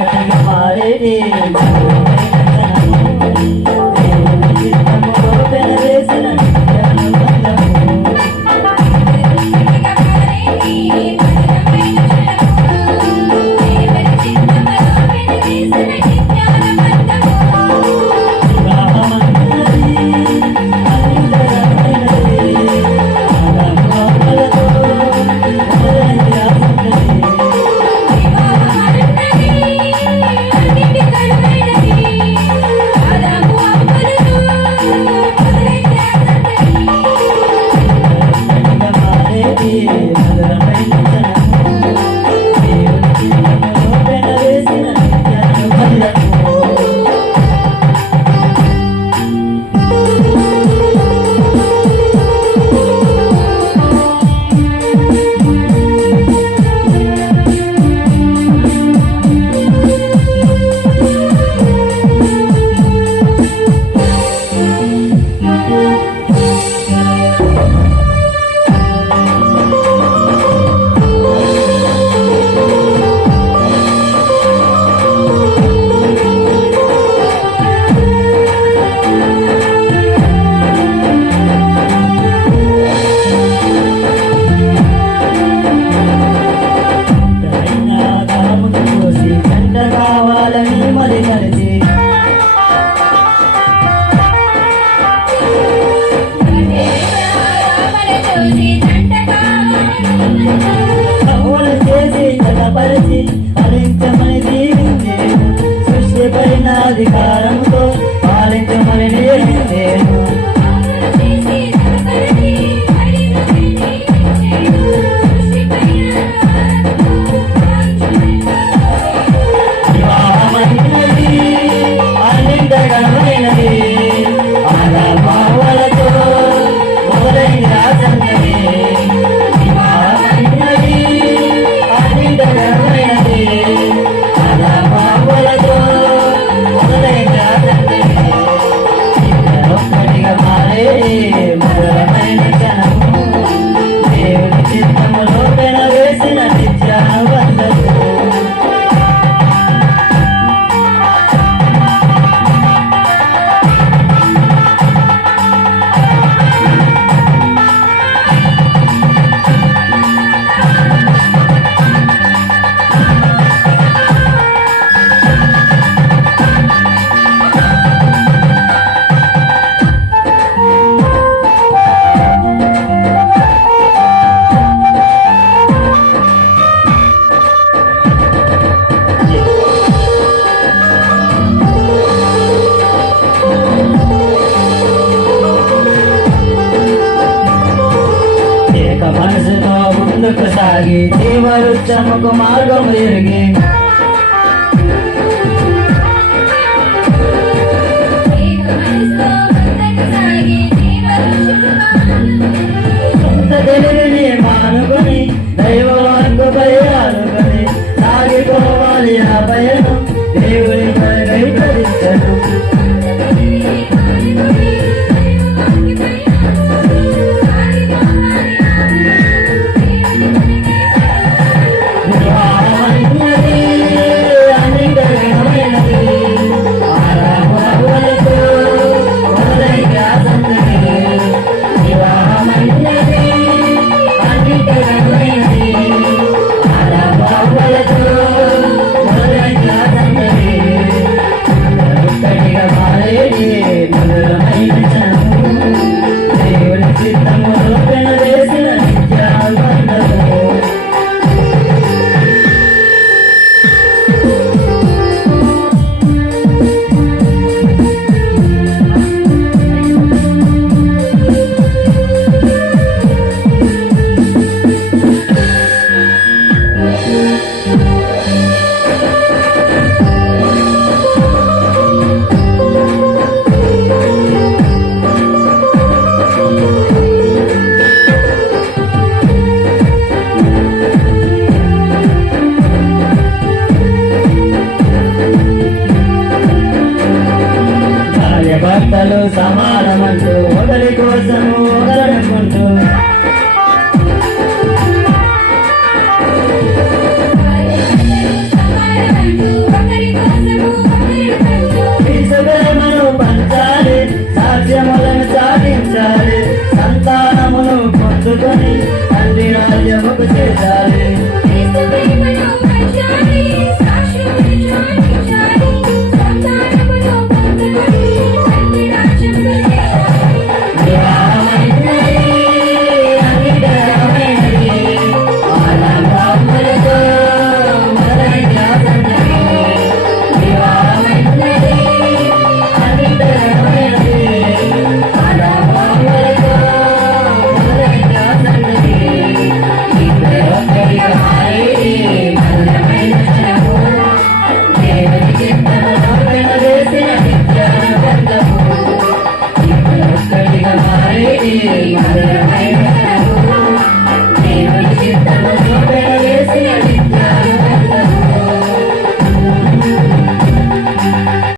What it is? Yeah. ముందుకు సాగి జీవరుచ్చముకు మార్గం ఎరిగి? సమానమంటూ ఒకరి కోసము ఒకరనుకుంటూ.